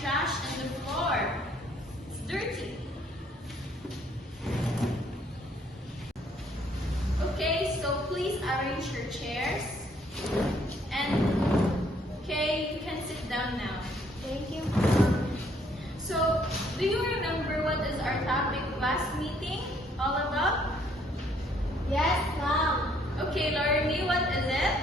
trash on the floor. It's dirty. Okay, so please arrange your chairs. And, okay, you can sit down now. Thank you. So, do you remember what is our topic last meeting all about? Yes, ma'am. Okay, Laurenie, what is it?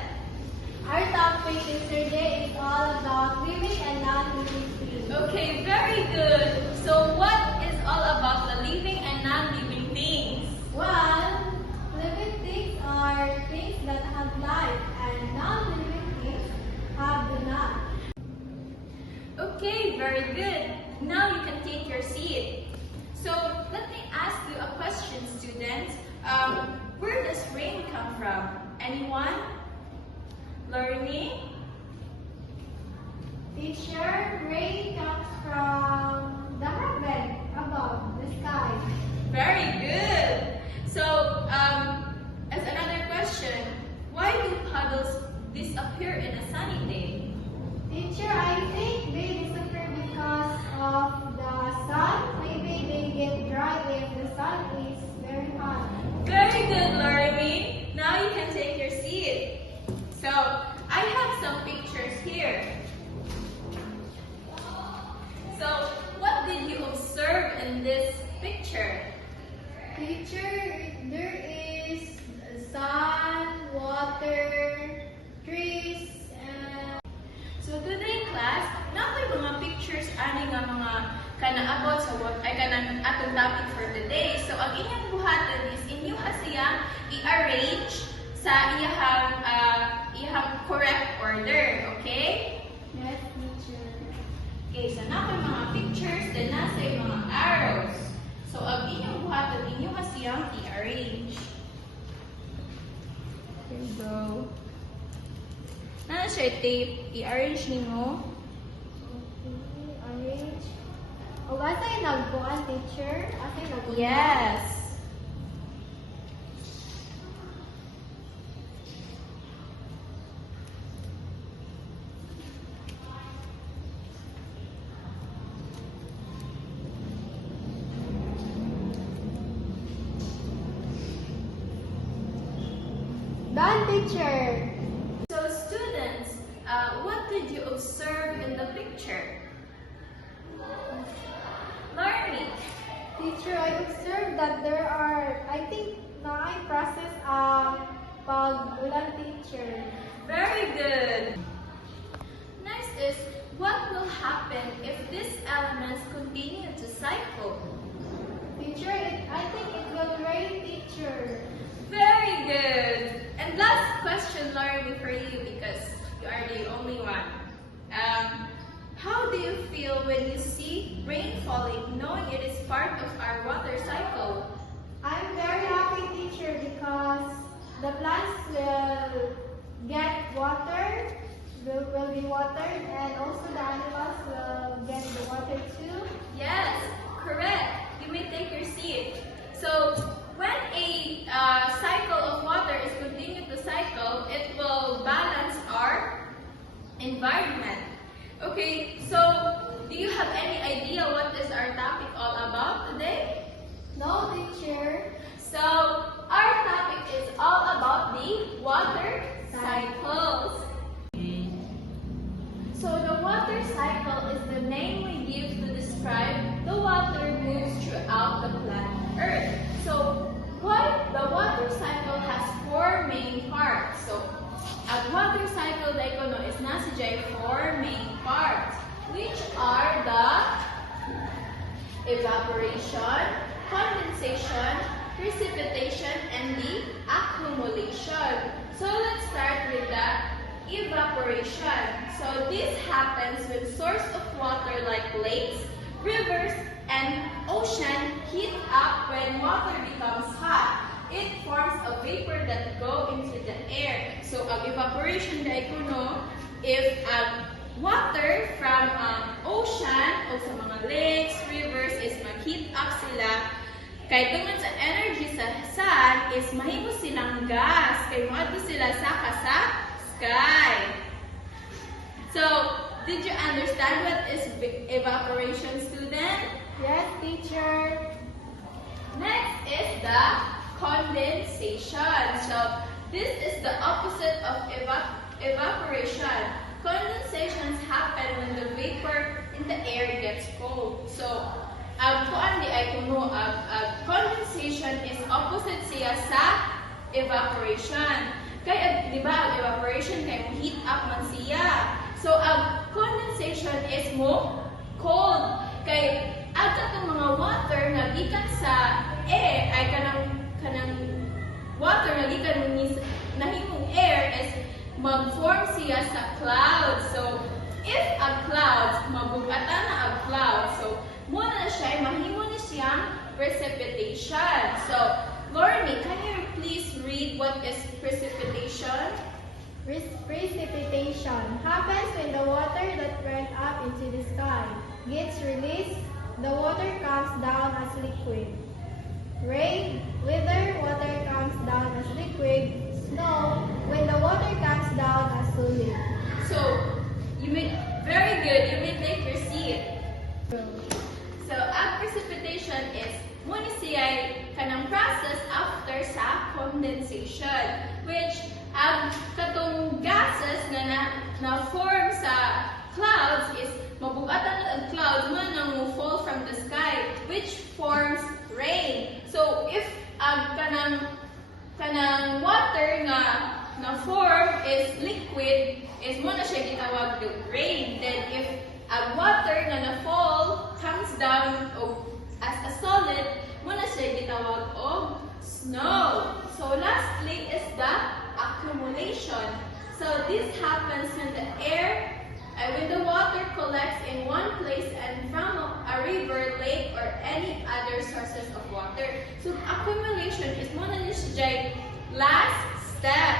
Our topic today is all about living and non-living things. Okay, very good. So, what is all about the living and non-living things? Well, living things are things that have life, and non-living things have not. Okay, very good. Now you can take your seat. So, let me ask you a question, students. Where does rain come from? Anyone? Laurenie? Teacher, rain comes from the heaven above the sky. Very good. So, as another question, why do puddles disappear in a sunny day? Teacher, I think they disappear because of the sun. Maybe they get dry if the sun is very hot. Very good, Laurenie. Now you can take your seat. So, I have some pictures here. So, what did you observe in this picture? Teacher, there is sun, water, trees, and... So today class, nakoy mga pictures ani nga mga kanaabot sa what ay kanang atong topic for today. So ang inyong buhaton is inyo hasiyang i-arrange sa iyang correct order, okay? Yes, teacher. Okay, so nakoy mga pictures then nasa yung mga arrows. So ang inyong buhaton inyo hasiyang i-arrange. Here you go. Na siya tape, i-arrange nimo. Okay, arrange. O, asa yung nagbuan, teacher? Asa yung nagbuan? Yes. Done, teacher. So students, what did you observe in the picture? Laurenie. Teacher, I observed that there are, I think, 9 process pag-ulan, teacher. Very good. Next is, what will happen if these elements continue to cycle? Teacher, I think it will rain, teacher. Very good. And last question, Laurenie, for you because you are the only one. How do you feel when you see rain falling, knowing it is part of our water cycle? I'm very happy, teacher, because the plants will get water, will be watered, and also the animals will get the water too. Yes, correct. You may take your seat. So, when a cycle of water is continuing to cycle, it will balance our environment. Okay, so do you have any idea what is our topic all about today? No, teacher. So, our topic is all about the water cycles. So, the water cycle is the name we give to describe the water moves throughout the planet Earth. So, the water cycle has 4 main parts. So, ang water cycle daikono is nasa dyan 4 main parts, which are the evaporation, condensation, precipitation, and the accumulation. So, let's start with the evaporation. So, this happens when source of water like lakes, rivers, and ocean heat up. When water becomes hot, it forms a vapor that go into the air. So, ang evaporation daikono, if water from ocean o sa mga lakes, rivers is mag-heat up sila, kay tungod sa energy sa sun is mahimo silang gas, kay moadto sila sa sky. So, did you understand what is evaporation, student? Yes, teacher. Next is the condensation. So this is the opposite of evaporation. Condensations happen when the vapor in the air gets cold. So condensation is opposite siya sa evaporation. Kaya, di ba, ang evaporation kay mo heat up man siya. So, ang condensation is mo cold. Kay, ang katong mga water nga gikan sa air, ay kanang water nga gikan ni nahimong air is mag-form siya sa clouds. So, if a clouds, mabugatan na ang clouds, so, muna siya, mahimo na siyang precipitation. So, Lormi, can you please read what is precipitation? Precipitation happens when the water that went up into the sky gets released. The water comes down as liquid. Rain, whether water comes down as liquid. Snow, when the water comes down as solid. So, very good. You may take your seat. So, ang precipitation is muna siya kanang process after sa condensation, which ang katong gases na form sa clouds is mabugatan na ang clouds mo nang mo fall from the sky, which forms rain. So if ang kanang water na form is liquid, is mo na siya gitawag the rain. Then if ang water na fall comes down as a solid, muna siya gitawag og snow. So lastly is the accumulation. So this happens when the water collects in one place and from a river, lake, or any other sources of water. So accumulation is muna ni siya last step.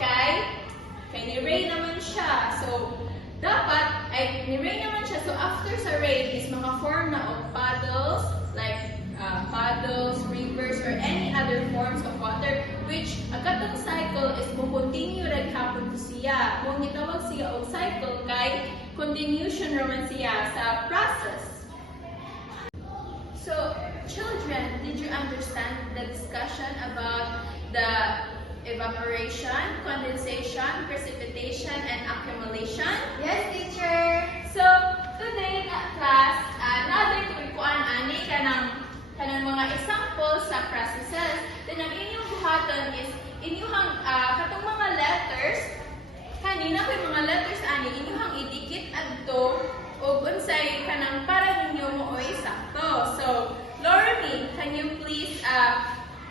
Kay ni-rain naman siya. So dapat ay ni-rain naman siya. So after sa rain is maka-form na og puddles, like puddles, rivers, or any other forms of water, which ang katong cycle is mo-continue rin hapon to siya. Kung gitawag siya og cycle, kay continuation naman siya sa process. So, children, did you understand the discussion about the evaporation, condensation, precipitation, and accumulation? Yes, teacher. So, today na class, another tuikuan ani kanang mga examples sa processes. Then ang inyong buhaton is inyong katong mga letters, kanina ko mga letters ani inyong idikit adto ug unsay kanang para ninyo mo sakto. So, Lormi, can you please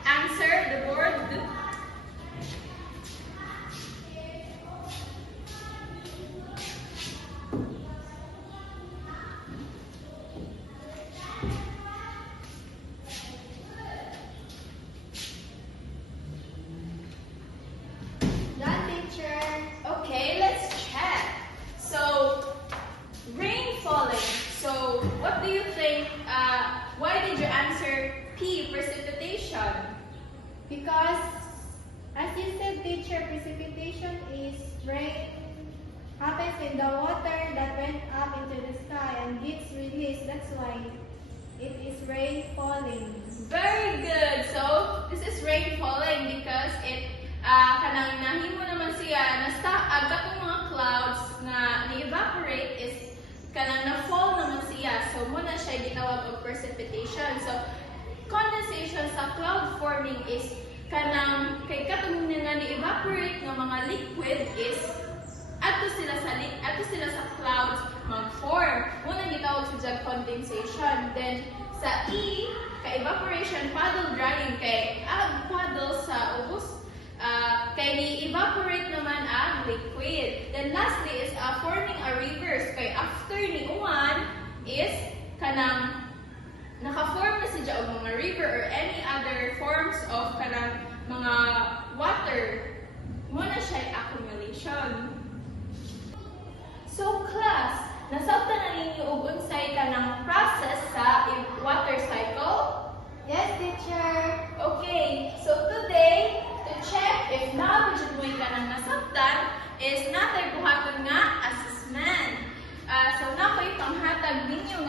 answer the board? Okay, let's check. So, rain falling. So, what do you think? Why did you answer P, precipitation? Because, as you said, teacher, precipitation is rain happens when the water that went up into the sky and gets released. That's why it is rain falling. Very good. So, this is rain falling because it kanang nahimo naman siya ang katong mga clouds na ni-evaporate is kanang na-fall naman siya. So, muna siya gitawag og precipitation. So, condensation sa cloud forming is kanang kay katong nga ni-evaporate nga mga liquid is adto sila sa clouds mag-form. Muna gitawag sa condensation. Then, sa E, ka-evaporation, puddle drying, kay puddle sa ubos kay ni-evaporate naman ang liquid. Then lastly is forming a rivers. Kay after ni uwan is kanang naka-form na siya og mga river or any other forms of kanang mga water. Muna siya accumulation. So class, nasabtan na ninyo og unsay kanang process sa water cycle? Yes, teacher. Okay, so today, to check if naabot mo ka ng nasabtan is natay buhaton nga assessment.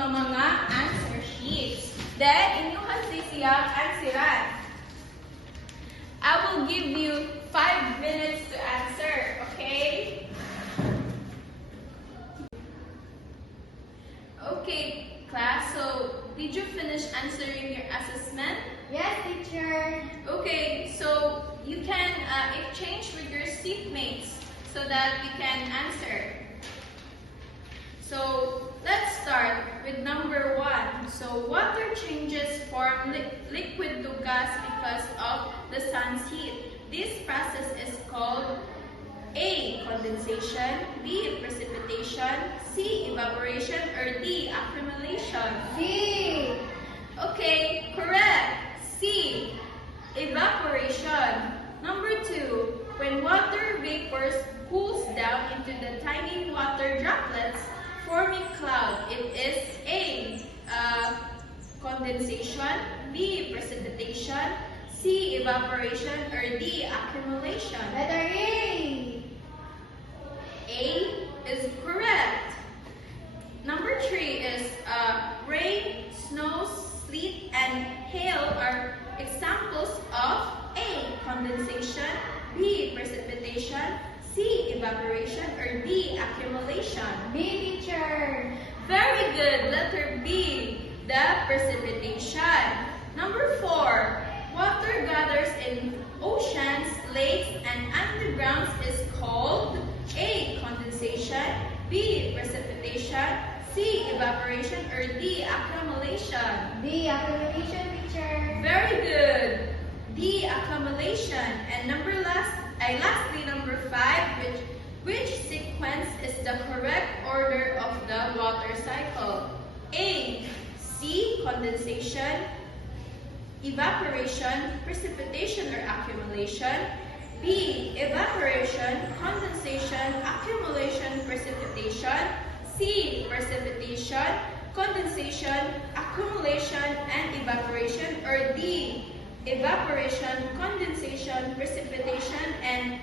ang mga answer sheets. Then, inyo kasi siyang answeran. I will give you 5 minutes to answer, okay? Okay, class, so did you finish answering your assessment? Yes, teacher. Okay, so you can exchange with your seatmates so that we can answer. So let's start with number 1. So water changes from liquid to gas because of the sun's heat. This process is called A. Condensation, B. Precipitation, C. Evaporation, or D. Accumulation. C. Okay, correct. C. Evaporation. Number 2. When water vapors cools down into the tiny water droplets, forming cloud, it is A. Condensation, B. Precipitation, C. Evaporation, or D. Accumulation. Letter A. A is correct. Number 3 is rain, snow, sleet, and hail are examples of A. Condensation, B. Precipitation, C. Evaporation, or D. Accumulation. B, teacher. Very good. Letter B, the precipitation. Number 4, water gathers in oceans, lakes, and undergrounds is called A. Condensation, B. Precipitation, C. Evaporation, or D. Accumulation. D, accumulation, teacher. Very good. D. Accumulation. And lastly, number 5, which sequence is the correct order of the water cycle? A. C. Condensation, evaporation, precipitation, or accumulation. B. Evaporation, condensation, accumulation, precipitation. C. Precipitation, condensation, accumulation, and evaporation. Or D. Evaporation, condensation, precipitation, and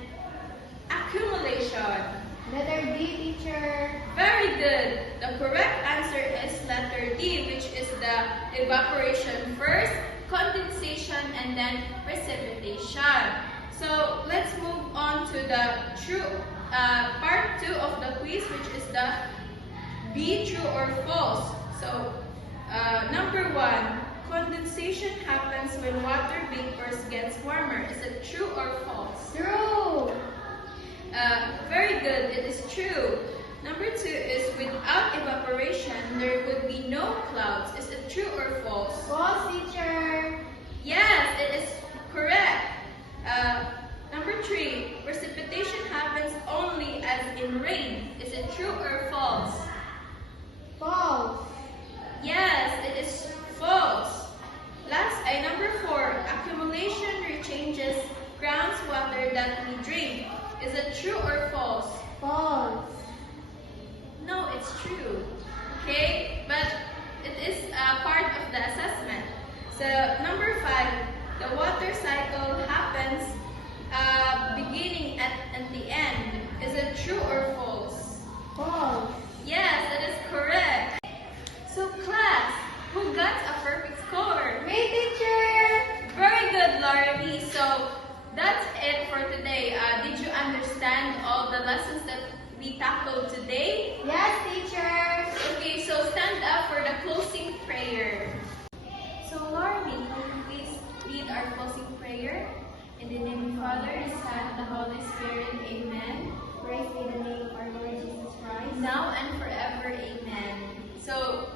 accumulation. Letter D, teacher. Very good. The correct answer is letter D, which is the evaporation first, condensation, and then precipitation. So let's move on to the part 2 of the quiz, which is the B, true or false. So number 1, condensation happens when water vapors gets warmer. Is it true or false? True. Very good, it is true. Number 2 is without evaporation, there would be no clouds. Is it true or false? False, teacher. Yes, it is correct. Number 3, precipitation happens only as in rain. Is it true or false? False. Yes, it is false. Number 4, accumulation rechanges groundwater that we drink. Is it true or false? False. No, it's true. Okay, but it is part of the assessment. So number 5, the water cycle happens beginning at the end. Is it true or false? False. Yes, it is correct. So class, who got a perfect score? Me, teacher. Very good, Laurie. So that's it for today. Did you understand all the lessons that we tackled today? Yes, teacher. Okay, so stand up for the closing prayer. So Laurie, can you please lead our closing prayer? In the name of the Father, the Son, and the Holy Spirit. Amen. Praise be the name of our Lord Jesus Christ. Now and forever. Amen. So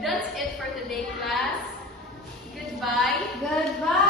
that's it for today, class. Goodbye. Goodbye.